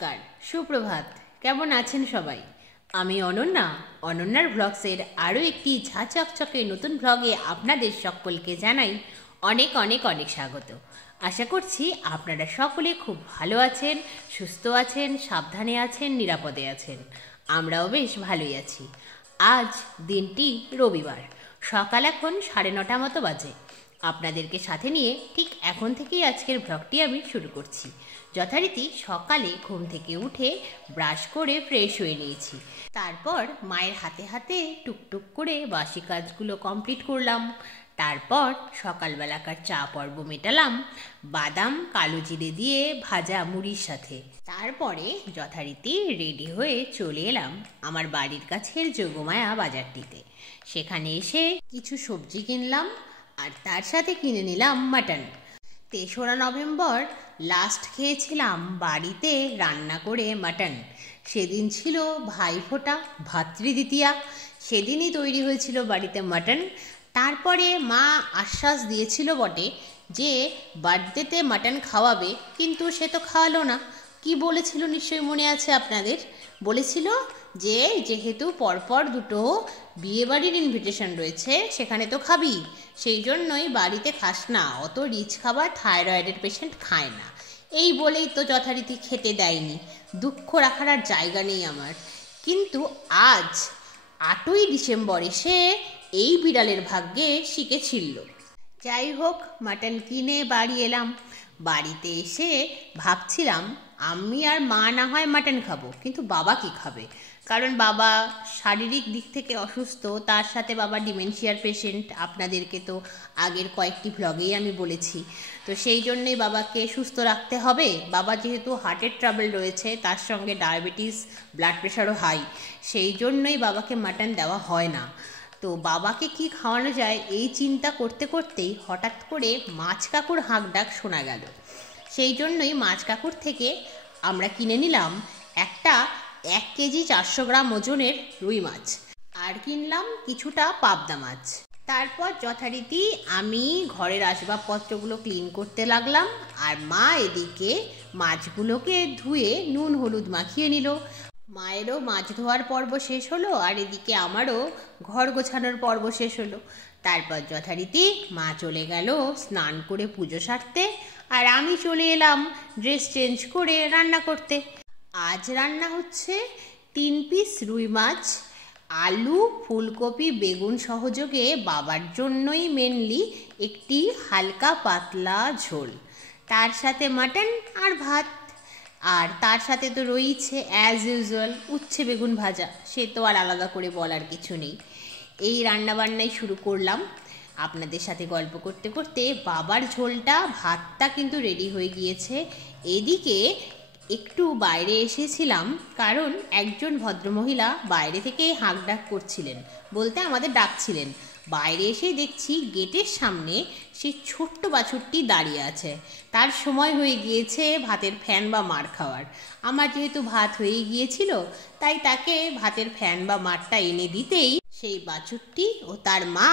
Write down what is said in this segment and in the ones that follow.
নমস্কার, সুপ্রভাত। কেমন আছেন সবাই? আমি অনন্যা, অনন্যার ব্লগসের আরও একটি ঝা চকচকে নতুন ব্লগে আপনাদের সকলকে জানাই অনেক অনেক অনেক স্বাগত। আশা করছি আপনারা সকলে খুব ভালো আছেন, সুস্থ আছেন, সাবধানে আছেন, নিরাপদে আছেন। আমরাও বেশ ভালোই আছি। আজ দিনটি রবিবার, সকাল এখন 9:30 মতো বাজে। আপনাদেরকে সাথে নিয়ে ঠিক এখন থেকেই আজকের ব্লগটি আমি শুরু করছি। যথারীতি সকালে ঘুম থেকে উঠে ব্রাশ করে ফ্রেশ হয়ে নিয়েছি। তারপর মায়ের হাতে হাতে টুকটুক করে বাসি কাজগুলো কমপ্লিট করলাম। তারপর সকালবেলাকার চা পর্ব মেটালাম বাদাম কালো জিরে দিয়ে ভাজা মুড়ির সাথে। তারপরে যথারীতি রেডি হয়ে চলে এলাম আমার বাড়ির কাছের যোগমায়া বাজারটিতে। সেখানে এসে কিছু সবজি কিনলাম আর তার সাথে কিনে নিলাম মাটন। 3রা নভেম্বর লাস্ট খেয়েছিলাম বাড়িতে রান্না করে মাটন। সেদিন ছিল ভাইফোঁটা, ভাতৃদ্বিতীয়া, সেদিনই তৈরি হয়েছিল বাড়িতে মাটন। তারপরে মা আশ্বাস দিয়েছিল বটে যে বার্থডেতে মাটন খাওয়াবে, কিন্তু সে তো খাওয়ালো না। কি বলেছিল নিশ্চয়ই মনে আছে আপনাদের? বলেছিল যে যেহেতু পরপর 2 বিয়েবাড়ির ইনভিটেশন রয়েছে, সেখানে তো খাবি, সেই জন্যই বাড়িতে খাস না, অত রিচ খাবার থাইরয়েডের পেশেন্ট খায় না। এই বলেই তো যথারীতি খেতে দেয়নি। দুঃখ রাখার আর জায়গা নেই আমার। কিন্তু আজ 8ই ডিসেম্বর এসে এই বিড়ালের ভাগ্যে শিখেছিল। যাই হোক, মাটন কিনে বাড়ি এলাম। বাড়িতে এসে ভাবছিলাম আমি আর মা না হয় মাটন খাবো, কিন্তু বাবা কি খাবে? কারণ বাবা শারীরিক দিক থেকে অসুস্থ, তার সাথে বাবা ডিমেনশিয়ার পেশেন্ট। আপনাদেরকে তো আগের কয়েকটি ভ্লগেই আমি বলেছি। তো সেই জন্যেই বাবাকে সুস্থ রাখতে হবে। বাবা যেহেতু হার্টের ট্রাবল রয়েছে, তার সঙ্গে ডায়াবেটিস, ব্লাড প্রেশারও হাই, সেই জন্যই বাবাকে মাটন দেওয়া হয় না। তো বাবাকে কি খাওয়ানো যায় এই চিন্তা করতে করতেই হঠাৎ করে মাছ কাকুর হাঁক ডাক শোনা গেল। সেই জন্যই মাছ কাকুর থেকে আমরা কিনে নিলাম একটা 1 কেজি 400 গ্রাম ওজনের রুই মাছ, আর কিনলাম কিছুটা পাবদা মাছ। তারপর যথারীতি আমি ঘরের আসবাবপত্রগুলো ক্লিন করতে লাগলাম, আর মা এদিকে মাছগুলোকে ধুয়ে নুন হলুদ মাখিয়ে নিল। মায়েরও মাছ ধোয়ার পর্ব শেষ হলো, আর এদিকে আমারও ঘর গোছানোর পর্ব শেষ হলো। তারপর যথারীতি মা চলে গেল স্নান করে পুজো সারতে, আর আমি চলে এলাম ড্রেস চেঞ্জ করে রান্না করতে। আজ রান্না হচ্ছে 3 পিস রুই মাছ, আলু, ফুলকপি, বেগুন সহযোগে বাবার জন্যই মেনলি একটি হালকা পাতলা ঝোল, তার সাথে মাটন আর ভাত। আর তার সাথে তো রয়েছে অ্যাজ ইউজুয়াল উচ্ছে বেগুন ভাজা, সে তো আর আলাদা করে বলার কিছু নেই। এই রান্নাবান্নাই শুরু করলাম আপনাদের সাথে গল্প করতে করতে। বাবার ঝোলটা, ভাতটা কিন্তু রেডি হয়ে গিয়েছে। এদিকে একটু বাইরে এসেছিলাম, কারণ একজন ভদ্রমহিলা বাইরে থেকে হাঁক ডাক করছিলেন, বলতে আমাদের ডাকছিলেন। বাইরে এসে দেখছি গেটের সামনে সে ছোট্ট বাছুরটি দাঁড়িয়ে আছে। তার সময় হয়ে গিয়েছে ভাতের ফ্যান বা মার খাওয়ার। আমার যেহেতু ভাত হয়ে গিয়েছিল, তাই তাকে ভাতের ফ্যান বা মারটা এনে দিতেই সেই বাছুরটি ও তার মা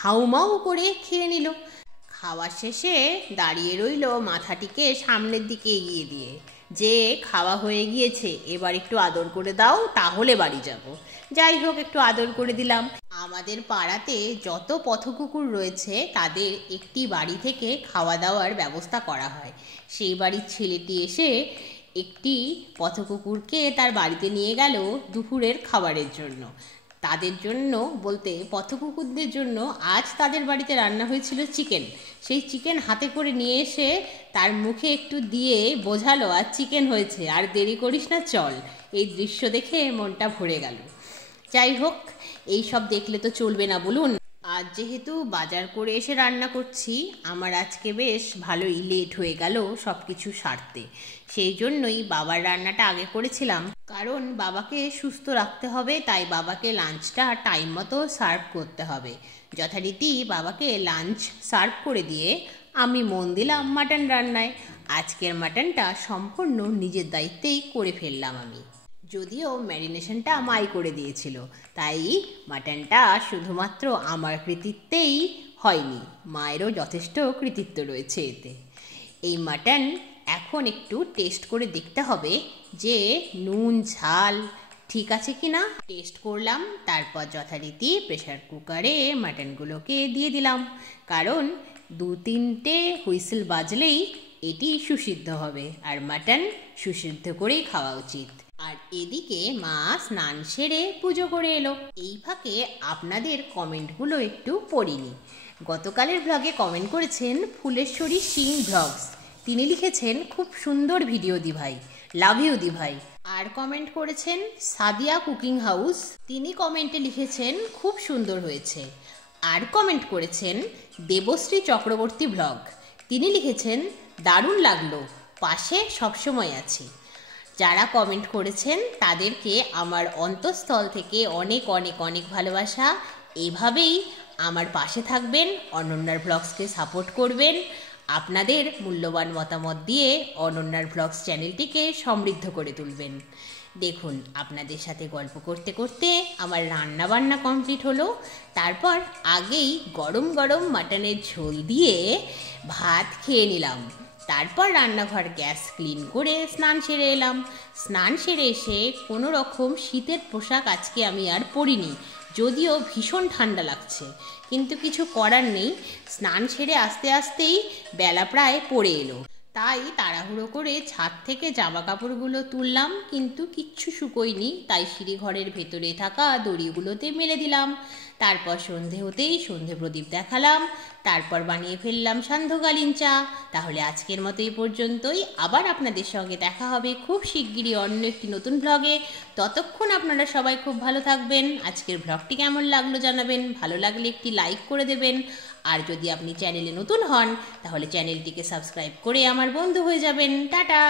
হাউমাউ করে খেয়ে নিল। খাওয়া শেষে দাঁড়িয়ে রইল মাথাটিকে সামনের দিকে এগিয়ে দিয়ে, যে খাওয়া হয়ে গিয়েছে, এবার একটু আদর করে দাও, তাহলে বাড়ি যাব। যাই হোক, একটু আদর করে দিলাম। আমাদের পাড়াতে যত পথকুকুর রয়েছে তাদের একটি বাড়ি থেকে খাওয়া দাওয়ার ব্যবস্থা করা হয়। সেই বাড়ির ছেলেটি এসে একটি পথকুকুরকে তার বাড়িতে নিয়ে গেল দুপুরের খাবারের জন্য। তাদের জন্য বলতে পথকুকুরদের জন্য আজ তাদের বাড়িতে রান্না হয়েছিল চিকেন। সেই চিকেন হাতে করে নিয়ে এসে তার মুখে একটু দিয়ে বোঝালো আর চিকেন হয়েছে, আর দেরি করিস না, চল। এই দৃশ্য দেখে মনটা ভরে গেল। যাই হোক, এই সব দেখলে তো চলবে না বলুন। আজ যেহেতু বাজার করে এসে রান্না করছি, আমার আজকে বেশ ভালোই লেট হয়ে গেল সব কিছু সারতে। সেই জন্যই বাবার রান্নাটা আগে করেছিলাম, কারণ বাবাকে সুস্থ রাখতে হবে, তাই বাবাকে লাঞ্চটা টাইম মতো সার্ভ করতে হবে। যথারীতি বাবাকে লাঞ্চ সার্ভ করে দিয়ে আমি মন দিলাম মাটন রান্নায়। আজকের মাটনটা সম্পূর্ণ নিজের দায়িত্বেই করে ফেললাম আমি, যদিও ম্যারিনেশনটা মাই করে দিয়েছিল, তাই মাটনটা শুধুমাত্র আমার কৃতিত্বেই হয়নি, মায়েরও যথেষ্ট কৃতিত্ব রয়েছে এতে। এই মাটন এখন একটু টেস্ট করে দেখতে হবে যে নুন ঝাল ঠিক আছে কি না। টেস্ট করলাম, তারপর যথারীতি প্রেশার কুকারে মাটনগুলোকে দিয়ে দিলাম, কারণ 2-3টে হুইসেল বাজলেই এটি সুসিদ্ধ হবে, আর মাটন সুসিদ্ধ করেই খাওয়া উচিত। আর এদিকে মা স্নান সেরে পুজো করে এলো। এই ফাঁকে আপনাদের কমেন্টগুলো একটু পড়িনি। গতকালের ব্লগে কমেন্ট করেছেন ফুলেশ্বরী সিং ব্লগস, তিনি লিখেছেন খুব সুন্দর ভিডিও দি ভাই, লাভ ইউ দি ভাই। আর কমেন্ট করেছেন সাদিয়া কুকিং হাউস, তিনি কমেন্টে লিখেছেন খুব সুন্দর হয়েছে। আর কমেন্ট করেছেন দেবশ্রী চক্রবর্তী ব্লগ, তিনি লিখেছেন দারুণ লাগলো, পাশে সবসময় আছি। যারা কমেন্ট করেছেন তাদেরকে আমার অন্তঃস্থল থেকে অনেক অনেক অনেক ভালোবাসা। এইভাবেই আমার পাশে থাকবেন, অনন্যার ব্লগসকে সাপোর্ট করবেন, আপনাদের মূল্যবান মতামত দিয়ে অনন্যার ব্লগস চ্যানেলটিকে সমৃদ্ধ করে তুলবেন। দেখুন, আপনাদের সাথে গল্প করতে করতে আমার রান্না বান্না কমপ্লিট হলো। তারপর আগেই গরম গরম মাটনের ঝোল দিয়ে ভাত খেয়ে নিলাম। তারপর রান্নাঘর গ্যাস ক্লিন করে স্নান সেরে এলাম। স্নান সেরে এসে কোনো রকম শীতের পোশাক আজকে আমি আর পরিনি, যদিও ভীষণ ঠান্ডা লাগছে, কিন্তু কিছু করার নেই। স্নান সেরে আস্তে আস্তেই বেলা প্রায় পড়ে এলো, তাই তাড়াহুড়ো করে ছাদ থেকে জামা কাপড়গুলো তুললাম, কিন্তু কিচ্ছু শুকোয়নি, তাই সিঁড়ি ঘরের ভেতরে থাকা দড়িগুলোতে মেলে দিলাম। তারপর সন্ধে হতেই সন্ধে প্রদীপ দেখালাম, তারপর বানিয়ে ফেললাম সান্ধ্যকালীন চা। তাহলে আজকের মতো এই পর্যন্তই, আবার আপনাদের সঙ্গে দেখা হবে খুব শিগগিরই অন্য একটি নতুন ব্লগে। ততক্ষণ আপনারা সবাই খুব ভালো থাকবেন। আজকের ব্লগটি কেমন লাগলো জানাবেন, ভালো লাগলে একটি লাইক করে দেবেন, আর যদি আপনি চ্যানেলে নতুন হন তাহলে চ্যানেলটিকে সাবস্ক্রাইব করে আমার বন্ধু হয়ে যাবেন। টাটা।